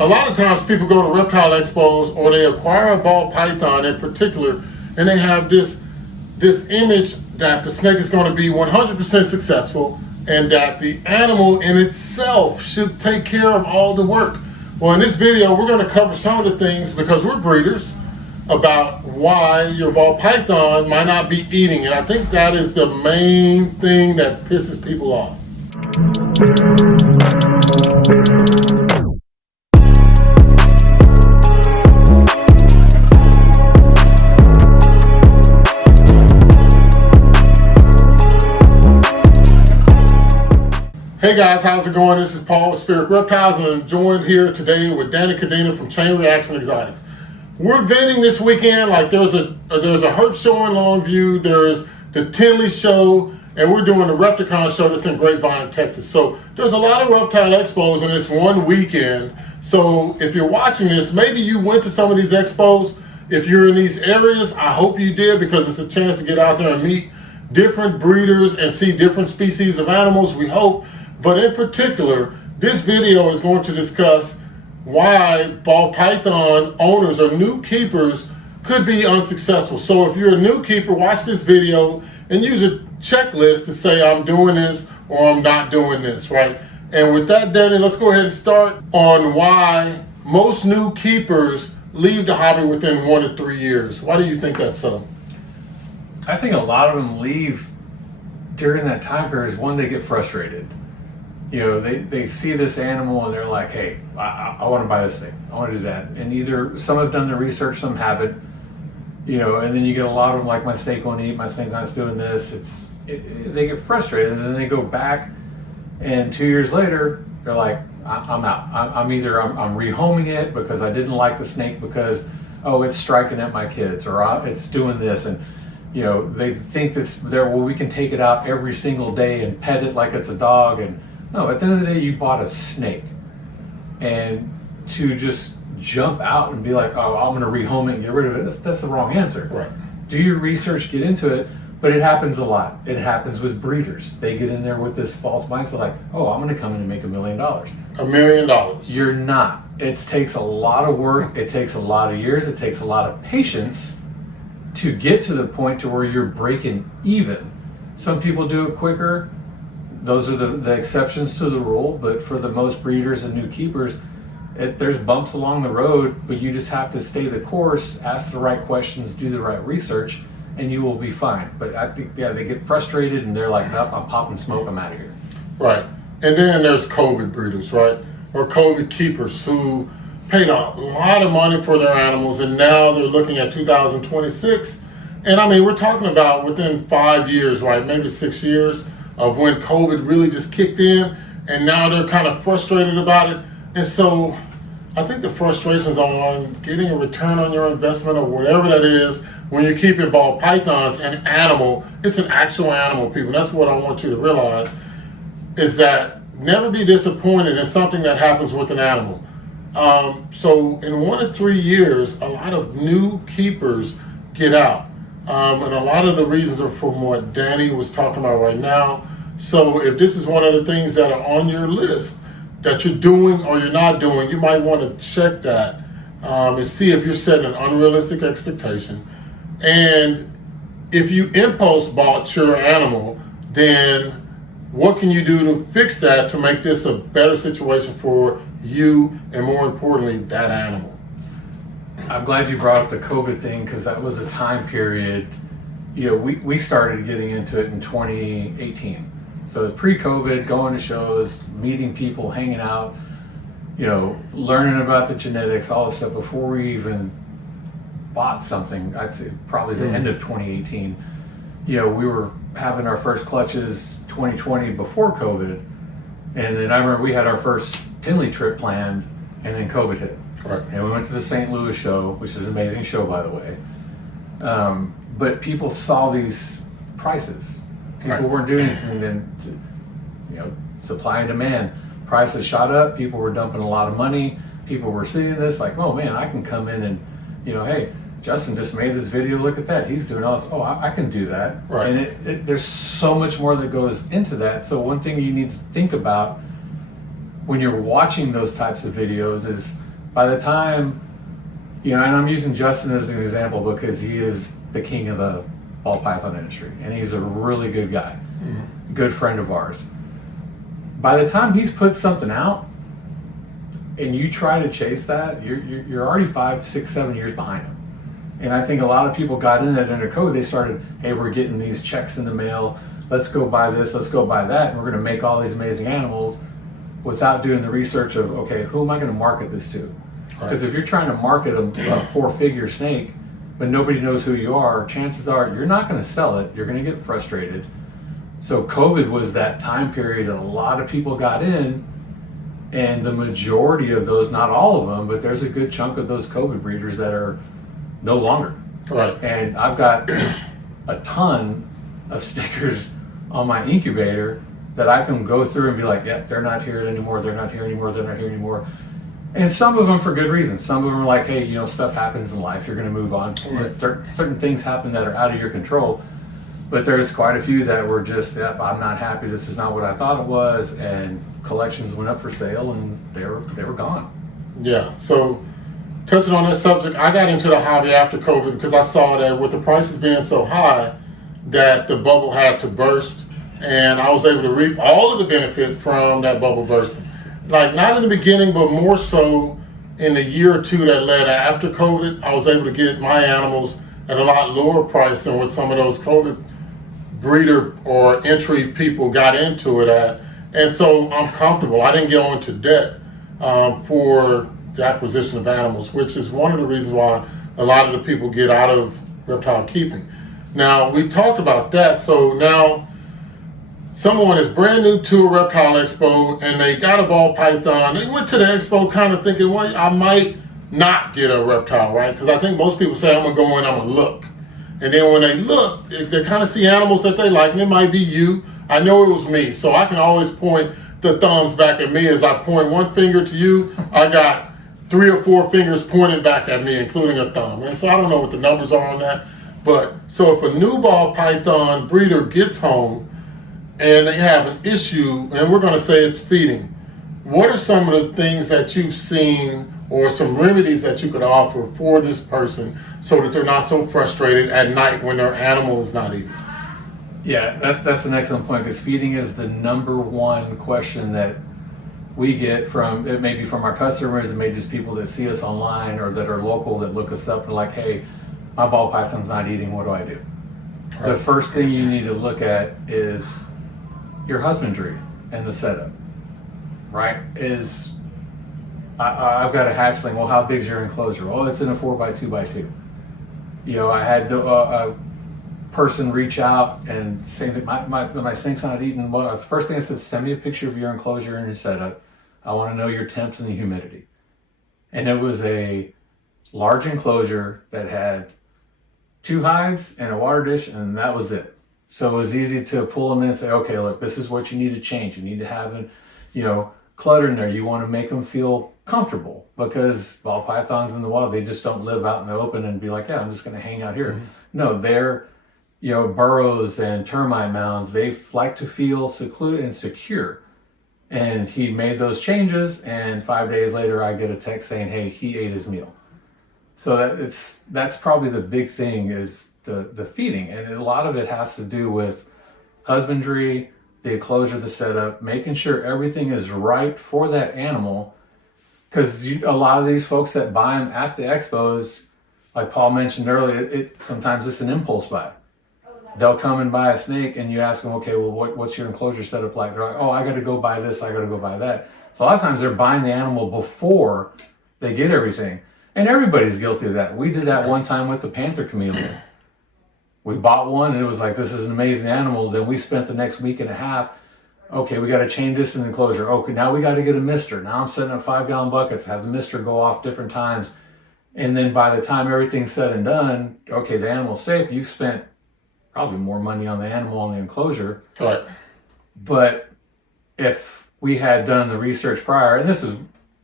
A lot of times people go to Reptile Expos or they acquire a ball python in particular, and they have this image that the snake is going to be 100% successful and that the animal in itself should take care of all the work. Well, in this video, we're going to cover some of the things, because we're breeders, about why your ball python might not be eating. And I think that is the main thing that pisses people off. Hey guys, how's it going? This is Paul with Spheric Reptiles, and I'm joined here today with Danny Cadena from Chain Reaction Exotics. We're venting this weekend. Like there's a herp show in Longview, there's the Tinley show, and we're doing the Repticon show that's in Grapevine, Texas. So there's a lot of Reptile Expos in this one weekend. So if you're watching this, maybe you went to some of these expos. If you're in these areas, I hope you did, because it's a chance to get out there and meet different breeders and see different species of animals, we hope. But in particular, this video is going to discuss why ball python owners or new keepers could be unsuccessful. So if you're a new keeper, watch this video and use a checklist to say I'm doing this or I'm not doing this, right? And with that, Danny, let's go ahead and start on why most new keepers leave the hobby within 1 to 3 years. Why do you think that's so? I think a lot of them leave during that time period. One, they get frustrated. You know, they see this animal and they're like, hey, I want to buy this thing. I want to do that. And either some have done the research, some haven't. You know, and then you get a lot of them like, my snake won't eat, my snake not doing this. They get frustrated, and then they go back, and 2 years later, they're like, I'm out. I'm rehoming it because I didn't like the snake because, oh, it's striking at my kids, or it's doing this. And you know, they think we can take it out every single day and pet it like it's a dog. And no, at the end of the day, you bought a snake. And to just jump out and be like, oh, I'm going to rehome it and get rid of it, that's the wrong answer. Right. Do your research, get into it, but it happens a lot. It happens with breeders. They get in there with this false mindset like, oh, I'm going to come in and make $1 million. $1 million. You're not. It takes a lot of work. It takes a lot of years. It takes a lot of patience to get to the point to where you're breaking even. Some people do it quicker. Those are the exceptions to the rule, but for the most breeders and new keepers, there's bumps along the road, but you just have to stay the course, ask the right questions, do the right research, and you will be fine. But I think, yeah, they get frustrated and they're like, nope, I'm popping smoke, I'm out of here. Right. And then there's COVID breeders, right? Or COVID keepers who paid a lot of money for their animals, and now they're looking at 2026. And I mean, we're talking about within 5 years, right? Maybe 6 years of when COVID really just kicked in, and now they're kind of frustrated about it. And so I think the frustrations on getting a return on your investment or whatever that is when you're keeping ball pythons, an animal, it's an actual animal, people. And that's what I want you to realize, is that never be disappointed in something that happens with an animal. So in 1 to 3 years, a lot of new keepers get out. And a lot of the reasons are from what Danny was talking about right now. So if this is one of the things that are on your list that you're doing or you're not doing, you might want to check that and see if you're setting an unrealistic expectation. And if you impulse bought your animal, then what can you do to fix that to make this a better situation for you and, more importantly, that animal? I'm glad you brought up the COVID thing, because that was a time period, you know, we started getting into it in 2018. So pre-COVID, going to shows, meeting people, hanging out, you know, learning about the genetics, all this stuff before we even bought something. I'd say probably the end of 2018. You know, we were having our first clutches 2020 before COVID. And then I remember we had our first Tinley trip planned, and then COVID hit. Right. And we went to the St. Louis show, which is an amazing show, by the way. But people saw these prices. People weren't doing anything. Then, you know, supply and demand. Prices shot up. People were dumping a lot of money. People were seeing this like, oh man, I can come in and, you know, hey, Justin just made this video. Look at that. He's doing all this. Oh, I can do that. Right. And there's so much more that goes into that. So one thing you need to think about when you're watching those types of videos is By the time, and I'm using Justin as an example because he is the king of the ball python industry, and he's a really good guy, good friend of ours. By the time he's put something out, and you try to chase that, you're already 5, 6, 7 years behind him. And I think a lot of people got in that under COVID. They started, hey, we're getting these checks in the mail. Let's go buy this, let's go buy that, and we're going to make all these amazing animals without doing the research of, okay, who am I going to market this to? Because if you're trying to market a 4-figure snake, but nobody knows who you are, chances are you're not going to sell it. You're going to get frustrated. So COVID was that time period that a lot of people got in, and the majority of those, not all of them, but there's a good chunk of those COVID breeders that are no longer. Right. And I've got a ton of stickers on my incubator that I can go through and be like, yeah, they're not here anymore, they're not here anymore, they're not here anymore. And some of them for good reasons. Some of them are like, hey, stuff happens in life, you're going to move on. Right. Certain things happen that are out of your control. But there's quite a few that were just, yep, I'm not happy, this is not what I thought it was, and collections went up for sale and they were gone. Yeah, so touching on that subject, I got into the hobby after COVID because I saw that with the prices being so high that the bubble had to burst, and I was able to reap all of the benefit from that bubble bursting. Like, not in the beginning, but more so in the year or two that led after COVID, I was able to get my animals at a lot lower price than what some of those COVID breeder or entry people got into it at. And so I'm comfortable. I didn't get into debt for the acquisition of animals, which is one of the reasons why a lot of the people get out of reptile keeping. Now, we talked about that. So now someone is brand new to a Reptile Expo and they got a ball python. They went to the expo kind of thinking, well, I might not get a reptile, right? Because I think most people say, I'm going to go in, I'm going to look. And then when they look, they kind of see animals that they like, and it might be you. I know it was me, so I can always point the thumbs back at me. As I point one finger to you, I got 3 or 4 fingers pointing back at me, including a thumb. And so I don't know what the numbers are on that. But so if a new ball python breeder gets home and they have an issue, and we're going to say it's feeding, what are some of the things that you've seen or some remedies that you could offer for this person so that they're not so frustrated at night when their animal is not eating? Yeah, that's an excellent point, because feeding is the number one question that we get from, it may be from our customers, it may just people that see us online or that are local that look us up and are like, hey, my ball python's not eating, what do I do? Right. The first thing you need to look at is your husbandry and the setup, right? I've got a hatchling. Well, how big's your enclosure? Well, it's in a 4x2x2. I had a person reach out and say that my snake's not eating. Well, the first thing I said, send me a picture of your enclosure and your setup. I want to know your temps and the humidity. And it was a large enclosure that had 2 hides and a water dish, and that was it. So it was easy to pull them in and say, okay, look, this is what you need to change. You need to have clutter in there. You want to make them feel comfortable, because ball pythons in the wild, they just don't live out in the open and be like, yeah, I'm just going to hang out here. Mm-hmm. No, they're, burrows and termite mounds, they like to feel secluded and secure. And he made those changes, and 5 days later I get a text saying, hey, he ate his meal. So that's probably the big thing, is the feeding. And a lot of it has to do with husbandry, the enclosure, the setup, making sure everything is right for that animal. Because a lot of these folks that buy them at the expos, like Paul mentioned earlier, sometimes it's an impulse buy. They'll come and buy a snake, and you ask them, okay, well, what's your enclosure setup like? They're like, oh, I got to go buy this, I got to go buy that. So a lot of times they're buying the animal before they get everything. And everybody's guilty of that. We did that one time with the panther chameleon. We bought one, and it was like, this is an amazing animal. Then we spent the next week and a half, okay, we got to change this in the enclosure. Okay, now we got to get a mister. Now I'm setting up 5-gallon buckets, have the mister go off different times. And then by the time everything's said and done, okay, the animal's safe. You've spent probably more money on the animal on the enclosure. Right. But if we had done the research prior, and this was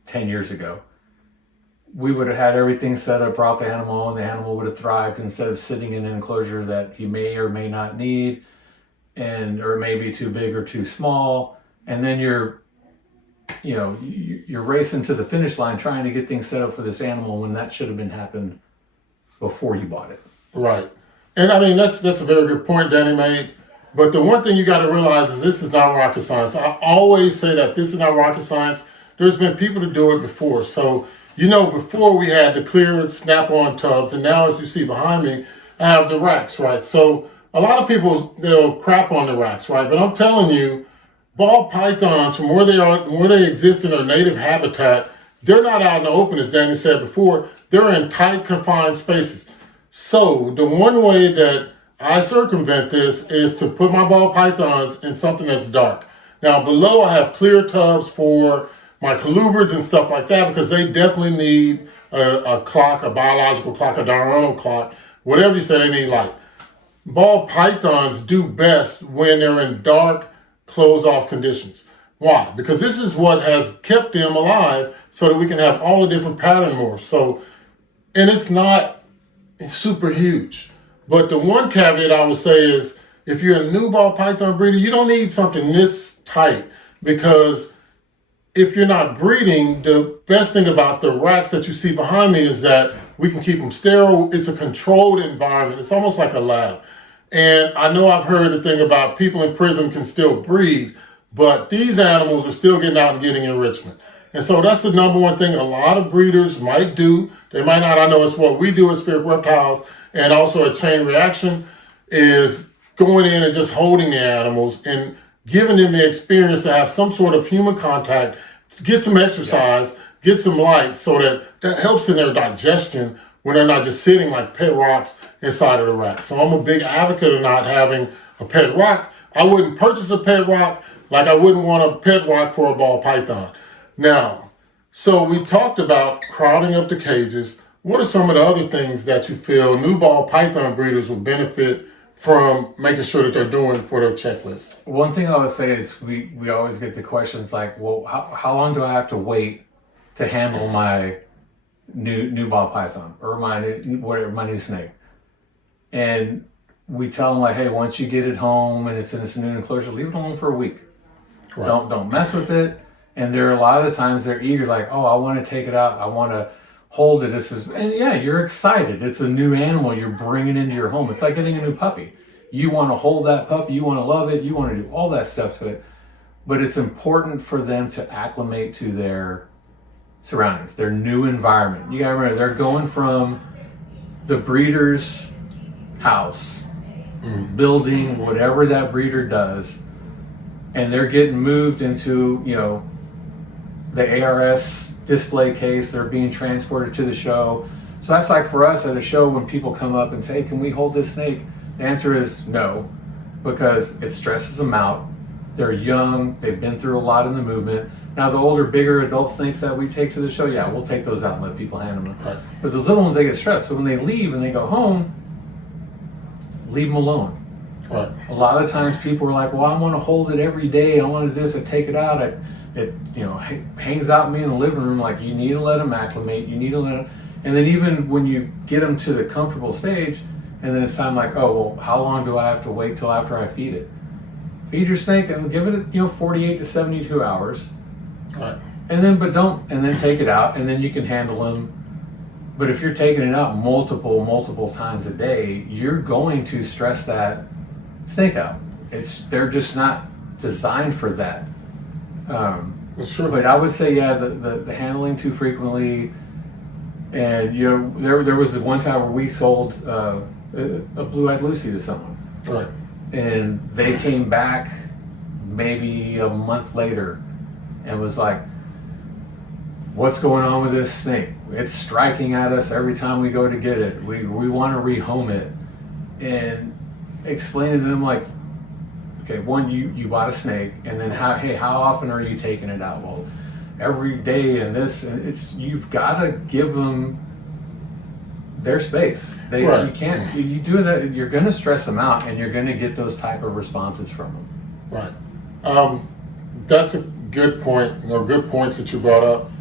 10 years ago, we would have had everything set up, brought the animal, and the animal would have thrived instead of sitting in an enclosure that he may or may not need, or it may be too big or too small. And then you're you're racing to the finish line trying to get things set up for this animal when that should have been happened before you bought it. Right. And I mean, that's a very good point Danny made. But the one thing you got to realize is this is not rocket science. I always say that this is not rocket science. There's been people to do it before. So, before we had the clear snap-on tubs, and now as you see behind me, I have the racks, right? So a lot of people, they'll crap on the racks, right? But I'm telling you, ball pythons, from where they exist in their native habitat, they're not out in the open, as Danny said before. They're in tight, confined spaces. So the one way that I circumvent this is to put my ball pythons in something that's dark. Now below I have clear tubs for my colubrids and stuff like that because they definitely need a clock, a biological clock, a diurnal clock, whatever you say, they need light. Ball pythons do best when they're in dark, closed off conditions. Why? Because this is what has kept them alive so that we can have all the different pattern morphs. So, and it's not super huge. But the one caveat I would say is if you're a new ball python breeder, you don't need something this tight because if you're not breeding, the best thing about the racks that you see behind me is that we can keep them sterile. It's a controlled environment. It's almost like a lab. And I know I've heard the thing about people in prison can still breed, but these animals are still getting out and getting enrichment. And so that's the number one thing a lot of breeders might do. They might not. I know it's what we do at Spheric Reptiles and also a chain reaction is going in and just holding the animals and giving them the experience to have some sort of human contact, get some exercise, get some light so that helps in their digestion when they're not just sitting like pet rocks inside of the rack. So I'm a big advocate of not having a pet rock. I wouldn't purchase a pet rock like I wouldn't want a pet rock for a ball python. Now, so we talked about crowding up the cages. What are some of the other things that you feel new ball python breeders will benefit from making sure that they're doing for their checklist? One thing I would say is we always get the questions like, well, how long do I have to wait to handle my new ball python or my new snake? And we tell them like, hey, once you get it home and it's in its new enclosure, leave it alone for a week. Right. Don't mess with it. And there are a lot of the times they're eager, like, oh, I want to take it out. I want to hold it. And yeah, you're excited. It's a new animal you're bringing into your home. It's like getting a new puppy. You want to hold that puppy. You want to love it. You want to do all that stuff to it. But it's important for them to acclimate to their surroundings, their new environment. You got to remember, they're going from the breeder's house, building, whatever that breeder does, and they're getting moved into, the ARS display case. They're being transported to the show. So that's like for us at a show when people come up and say, hey, can we hold this snake? The answer is no, because it stresses them out. They're young. They've been through a lot in the movement. Now, the older, bigger adult snakes that we take to the show, yeah, we'll take those out and let people handle them. Right. But those little ones, they get stressed. So when they leave and they go home, leave them alone. Right. A lot of times people are like, well, I want to hold it every day. I want to do this. I take it out. It hangs out with me in the living room. Like, you need to let them acclimate. You need to let them. And then even when you get them to the comfortable stage, and then it's time like, oh, well, how long do I have to wait till after I feed it? Feed your snake and give it, 48 to 72 hours. Right. And then take it out, and then you can handle them. But if you're taking it out multiple times a day, you're going to stress that snake out. They're just not designed for that. That's true. But I would say, yeah, the handling too frequently, and there was the one time where we sold a blue-eyed Lucy to someone, right, and they came back maybe a month later and was like, what's going on with this snake? It's striking at us every time we go to get it. We want to rehome it. And explaining to them like, okay, one, you bought a snake, and then how often are you taking it out? Well, every day, and you've got to give them their space. Right. You can't, you do that, you're going to stress them out, and you're going to get those type of responses from them. Right. That's a good point, good points that you brought up.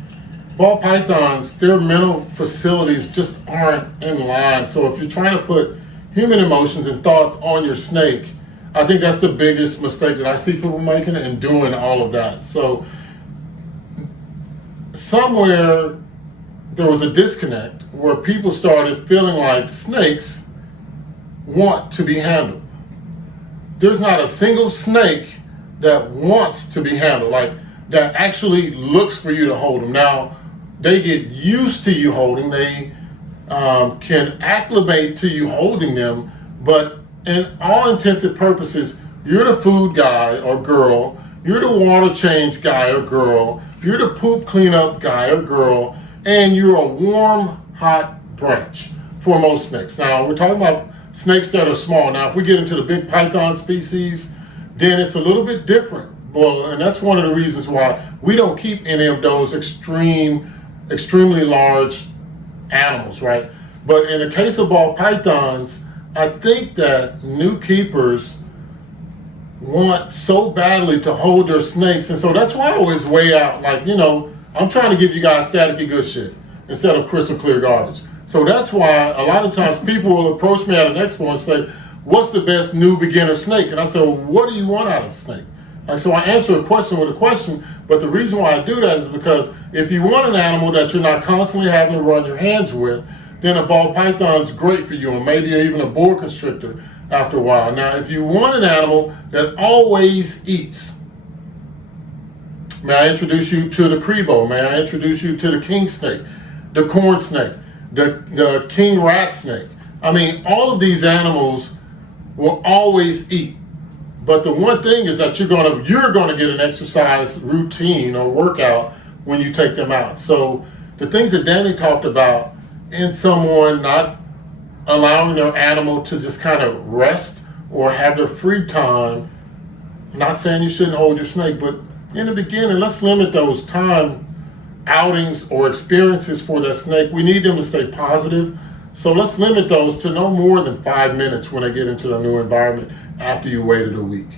Ball pythons, their mental facilities just aren't in line. So if you're trying to put human emotions and thoughts on your snake, I think that's the biggest mistake that I see people making and doing all of that. So somewhere there was a disconnect where people started feeling like snakes want to be handled. There's not a single snake that wants to be handled, like that actually looks for you to hold them. Now, they get used to you holding, they can acclimate to you holding them, but in all intents and purposes, you're the food guy or girl, you're the water change guy or girl, you're the poop cleanup guy or girl, and you're a warm, hot branch for most snakes. Now, we're talking about snakes that are small. Now, if we get into the big python species, then it's a little bit different. Well, and that's one of the reasons why we don't keep any of those extremely large animals, right? But in the case of ball pythons, I think that new keepers want so badly to hold their snakes, and so that's why I always weigh out, like, you know, I'm trying to give you guys staticky good shit instead of crystal clear garbage. So that's why a lot of times people will approach me at an expo and say, what's the best new beginner snake? And I say, well, what do you want out of a snake? Like, so I answer a question with a question, but the reason why I do that is because if you want an animal that you're not constantly having to run your hands with, then a ball python's great for you, and maybe even a boa constrictor after a while. Now, if you want an animal that always eats, may I introduce you to the crebo? May I introduce you to the king snake, the corn snake, the king rat snake? I mean, all of these animals will always eat. But the one thing is that you're gonna get an exercise routine or workout when you take them out. So the things that Danny talked about in someone not allowing their animal to just kind of rest or have their free time, not saying you shouldn't hold your snake, but in the beginning, let's limit those time outings or experiences for that snake. We need them to stay positive. So let's limit those to no more than 5 minutes when they get into the new environment after you waited a week.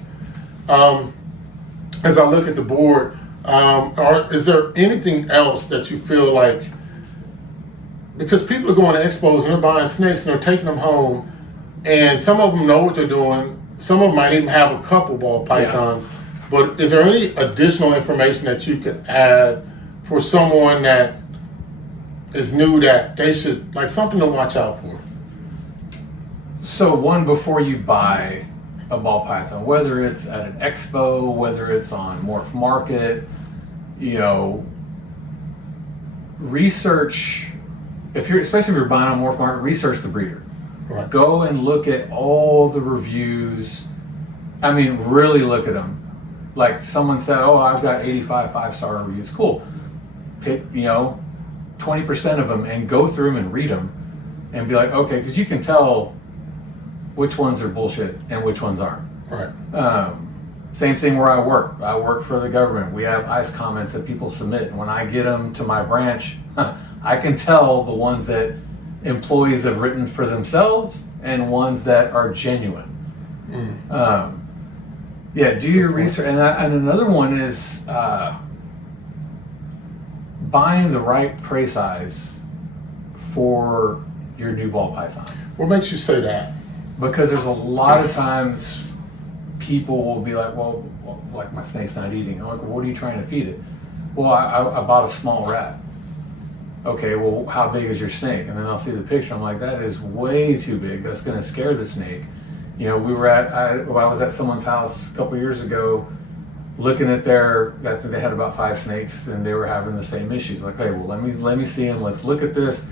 As I look at the board, is there anything else that you feel like, because people are going to expos and they're buying snakes and they're taking them home, and some of them know what they're doing, some of them might even have a couple ball pythons, but is there any additional information that you could add for someone that is new that they should, like, something to watch out for? So one, before you buy a ball python, whether it's at an expo, whether it's on Morph Market, you know, research, especially if you're buying on Morph Market, research the breeder. Right. Go and look at all the reviews. I mean, really look at them. Like, someone said, oh, I've got 85 5-star reviews. Cool. Pick, 20% of them and go through them and read them and be like, okay, because you can tell which ones are bullshit and which ones aren't. Right. Same thing where I work. I work for the government. We have ICE comments that people submit. When I get them to my branch, I can tell the ones that employees have written for themselves and ones that are genuine. Do your research. And another one is buying the right prey size for your new ball python. What makes you say that? Because there's a lot of times people will be like, well, like, my snake's not eating. I'm like, well, what are you trying to feed it? Well, I bought a small rat. Okay, well, how big is your snake? And then I'll see the picture. I'm like, that is way too big. That's going to scare the snake. I was at someone's house a couple years ago looking at they had about 5 snakes and they were having the same issues. Like, hey, well, let me see them. Let's look at this.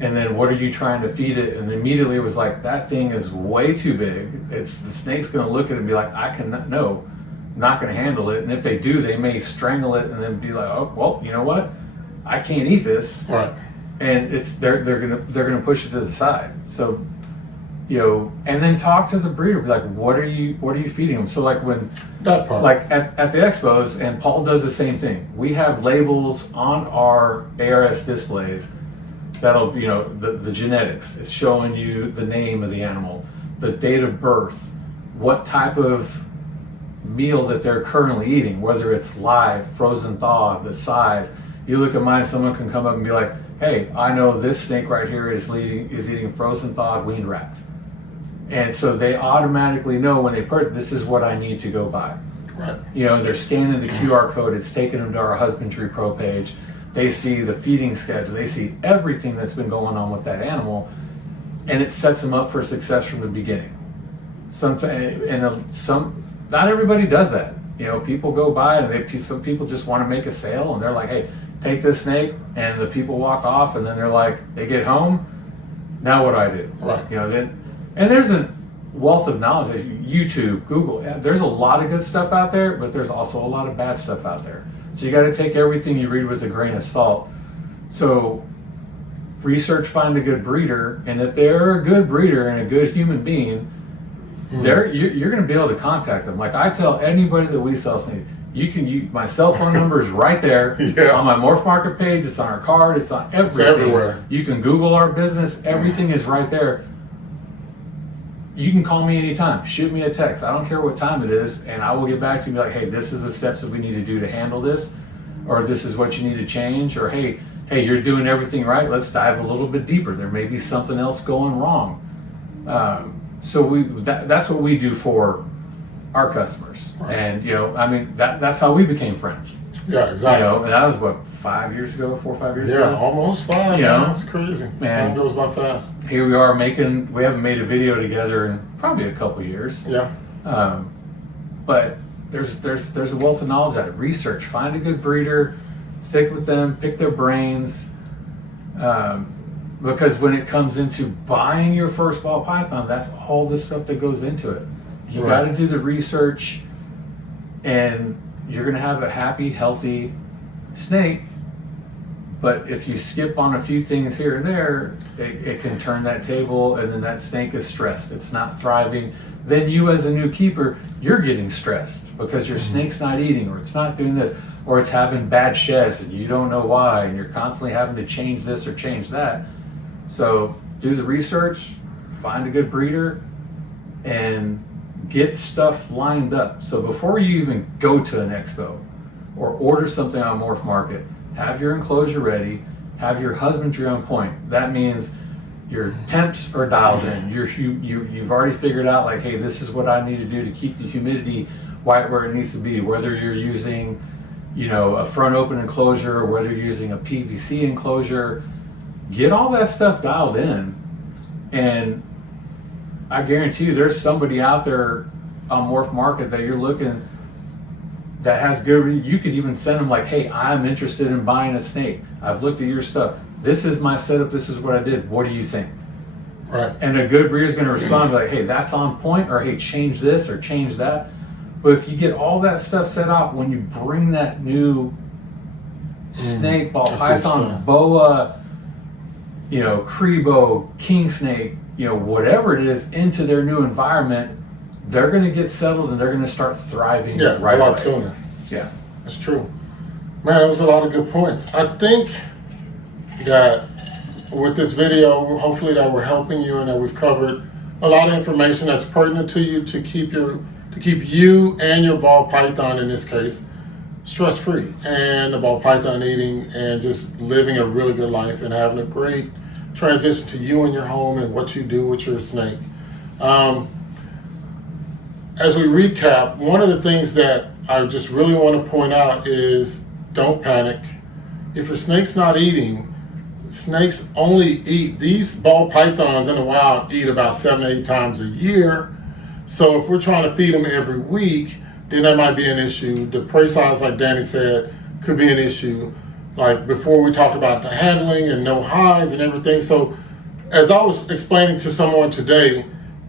And then, what are you trying to feed it? And immediately it was like, that thing is way too big. The snake's going to look at it and be like, not going to handle it. And if they do, they may strangle it and then be like, oh, well, you know what? I can't eat this. Right. And they're gonna push it to the side. So, and then talk to the breeder. Be like, what are you feeding them? So, like, when That part. like at the expos, and Paul does the same thing. We have labels on our ARS displays that'll, the genetics. It's showing you the name of the animal, the date of birth, what type of meal that they're currently eating, whether it's live, frozen thawed, the size. You look at mine, someone can come up and be like, hey, I know this snake right here is eating frozen thawed weaned rats. And so they automatically know when they this is what I need to go buy. Right. They're scanning the QR code, it's taking them to our Husbandry Pro page. They see the feeding schedule. They see everything that's been going on with that animal, and it sets them up for success from the beginning. Not everybody does that. People go by and some people just want to make a sale, and they're like, "Hey, take this snake," and the people walk off, and then they're like, they get home. Now what do I do? Right. And there's a wealth of knowledge. YouTube, Google. There's a lot of good stuff out there, but there's also a lot of bad stuff out there. So you got to take everything you read with a grain of salt. So research, find a good breeder, and if they're a good breeder and a good human being, you're going to be able to contact them. Like I tell anybody that we sell snakes, my cell phone number is right there on my Morph Market page. It's on our card. It's on everything. It's everywhere. You can Google our business. Everything is right there. You can call me anytime. Shoot me a text. I don't care what time it is, and I will get back to you and be like, hey, this is the steps that we need to do to handle this, or this is what you need to change, or hey, you're doing everything right. Let's dive a little bit deeper. There may be something else going wrong. So that's what we do for our customers. Right. And that's how we became friends. Yeah, exactly. And that was what, 4 or 5 years ago? Yeah, almost 5. That's crazy. Time goes by fast. Here we are we haven't made a video together in probably a couple years. Yeah. But there's a wealth of knowledge out of research. Find a good breeder, stick with them, pick their brains. Because when it comes into buying your first ball python, that's all the stuff that goes into it. You got to do the research, and you're going to have a happy, healthy snake. But if you skip on a few things here and there, it can turn that table, and then that snake is stressed. It's not thriving. Then you, as a new keeper, you're getting stressed because your snake's not eating, or it's not doing this, or it's having bad sheds, and you don't know why, and you're constantly having to change this or change that. So do the research, find a good breeder, and get stuff lined up. So before you even go to an expo or order something on Morph Market, have your enclosure ready, have your husbandry on point. That means your temps are dialed in. You've already figured out, like, hey, this is what I need to do to keep the humidity right where it needs to be, whether you're using a front open enclosure or whether you're using a PVC enclosure. Get all that stuff dialed in, and I guarantee you there's somebody out there on Morph Market that you're looking that has good. You could even send them like, hey, I'm interested in buying a snake. I've looked at your stuff. This is my setup. This is what I did. What do you think? Right. And a good breeder is going to respond like, hey, that's on point, or hey, change this or change that. But if you get all that stuff set up, when you bring that new snake, ball python, boa, Crebo, king snake, whatever it is, into their new environment, they're going to get settled and they're going to start thriving. Yeah, right, a lot sooner. Yeah, that's true. Man, that was a lot of good points. I think that with this video, hopefully that we're helping you and that we've covered a lot of information that's pertinent to you to keep you and your ball python, in this case, stress-free, and the ball python eating and just living a really good life and having a great transition to you and your home and what you do with your snake. As we recap, one of the things that I just really want to point out is don't panic. If your snake's not eating, snakes only eat, these ball pythons in the wild eat about 7 to 8 times a year. So if we're trying to feed them every week, then that might be an issue. The prey size, like Danny said, could be an issue. Like before, we talked about the handling and no hides and everything. So as I was explaining to someone today,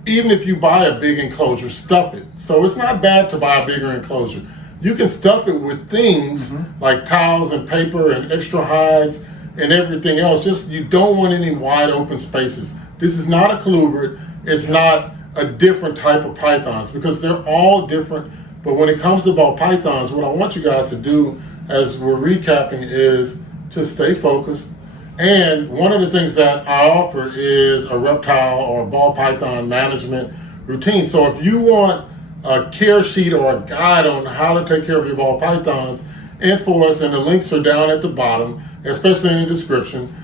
even if you buy a big enclosure, stuff it. So it's not bad to buy a bigger enclosure. You can stuff it with things like towels and paper and extra hides and everything else. Just, you don't want any wide open spaces. This is not a colubrid. It's not a different type of pythons, because they're all different. But when it comes to ball pythons, what I want you guys to do as we're recapping is just stay focused. And one of the things that I offer is a reptile or a ball python management routine. So if you want a care sheet or a guide on how to take care of your ball pythons, info us, and the links are down at the bottom, especially in the description,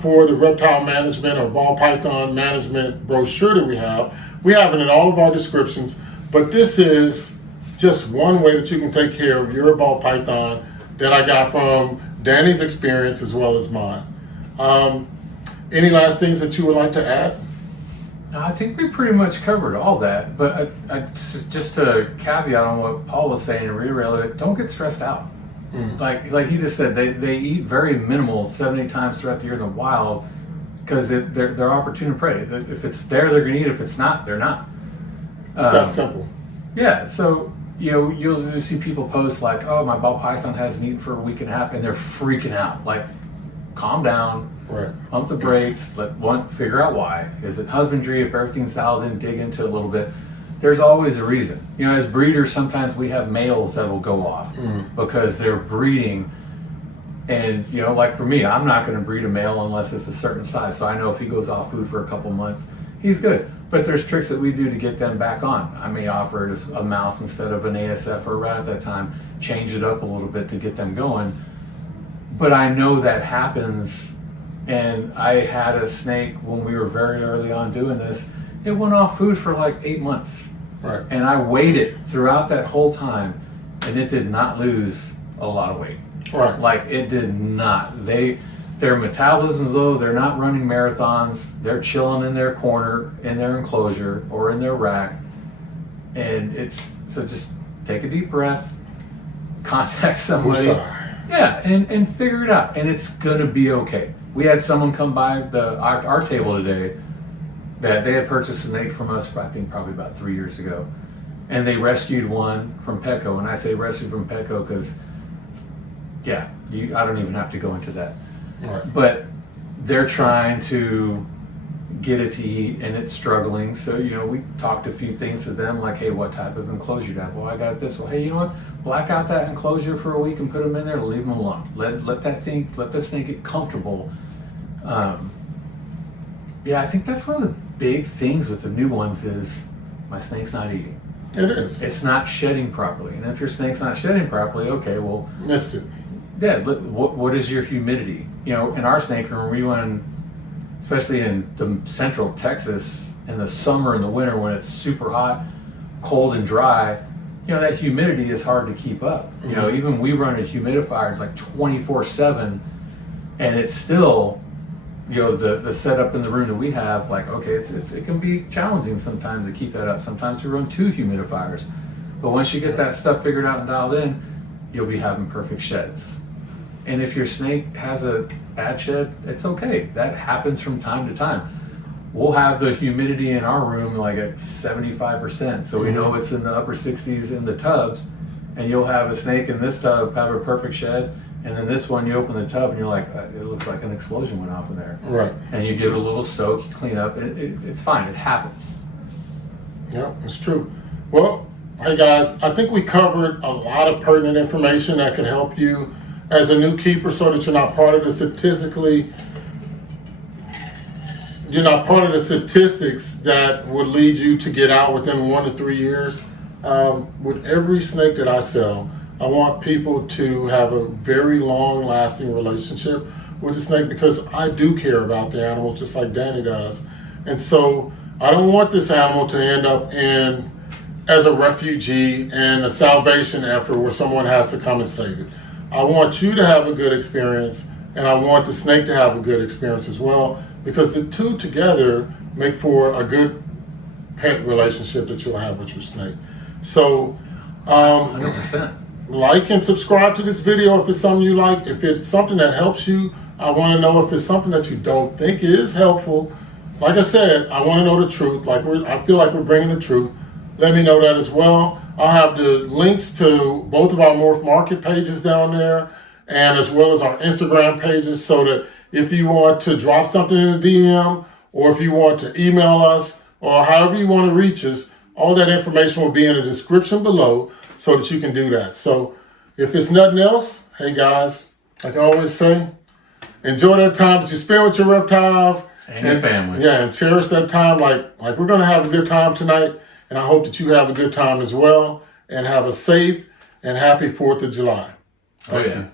for the reptile management or ball python management brochure that we have. We have it in all of our descriptions, but this is just one way that you can take care of your ball python that I got from Danny's experience as well as mine. Any last things that you would like to add? I think we pretty much covered all that, but just to caveat on what Paul was saying and reiterate it, don't get stressed out. Like he just said, they eat very minimal 70 times throughout the year in the wild because they're opportune to prey. If it's there, they're going to eat. If it's not, they're not. It's that simple. Yeah, so you'll just see people post like, "Oh, my ball python hasn't eaten for a week and a half," and they're freaking out. Like, calm down. Right. Pump the brakes. Figure out why. Is it husbandry? If everything's dialed in, dig into it a little bit. There's always a reason. As breeders, sometimes we have males that will go off because they're breeding. And like for me, I'm not going to breed a male unless it's a certain size. So I know if he goes off food for a couple months, he's good. But there's tricks that we do to get them back on. I may offer it as a mouse instead of an ASF or a rat at that time. Change it up a little bit to get them going. But I know that happens. And I had a snake when we were very early on doing this. It went off food for like 8 months. Right. And I waited throughout that whole time, and it did not lose a lot of weight. Right. Like it did not. Their metabolism's low. They're not running marathons. They're chilling in their corner, in their enclosure, or in their rack. And so just take a deep breath, contact somebody. Yeah, and figure it out. And it's gonna be okay. We had someone come by our table today that they had purchased a snake from us, I think probably about 3 years ago. And they rescued one from Petco. And I say rescued from Petco because, I don't even have to go into that. Right. But they're trying to get it to eat and it's struggling. So, we talked a few things to them like, hey, what type of enclosure do you have? Well, I got this. Well, hey, you know what? Black out that enclosure for a week and put them in there, leave them alone. Let the snake get comfortable. I think that's one of the big things with the new ones is my snake's not eating. It is. It's not shedding properly. And if your snake's not shedding properly, okay, well. Missed it. Yeah, what is your humidity? In our snake room, we went, especially in the central Texas, in the summer and the winter when it's super hot, cold and dry, that humidity is hard to keep up. Even we run a humidifier like 24/7, and it's still, the setup in the room that we have, like, okay, it can be challenging sometimes to keep that up. Sometimes we run 2 humidifiers, but once you get that stuff figured out and dialed in, you'll be having perfect sheds. And if your snake has a bad shed, it's okay. That happens from time to time. We'll have the humidity in our room like at 75%, so we know it's in the upper 60s in the tubs, and you'll have a snake in this tub have a perfect shed, and then this one you open the tub and you're like, it looks like an explosion went off in there. Right. And you give it a little soak, you clean up, it's fine, it happens. Yeah, it's true. Well, hey guys, I think we covered a lot of pertinent information that can help you as a new keeper so that you're not part of the statistics that would lead you to get out within 1 to 3 years. With every snake that I sell, I want people to have a very long lasting relationship with the snake because I do care about the animals just like Danny does. And so I don't want this animal to end up as a refugee and a salvation effort where someone has to come and save it. I want you to have a good experience, and I want the snake to have a good experience as well, because the two together make for a good pet relationship that you'll have with your snake. So, 100%. Like and subscribe to this video if it's something you like. If it's something that helps you, I want to know. If it's something that you don't think is helpful, like I said, I want to know the truth. I feel like we're bringing the truth. Let me know that as well. I'll have the links to both of our Morph Market pages down there, and as well as our Instagram pages, so that if you want to drop something in a DM, or if you want to email us, or however you want to reach us, all that information will be in the description below so that you can do that. So if it's nothing else, hey guys, like I always say, enjoy that time that you spend with your reptiles. And your family. Yeah, and cherish that time like we're going to have a good time tonight. And I hope that you have a good time as well, and have a safe and happy 4th of July. Thank you.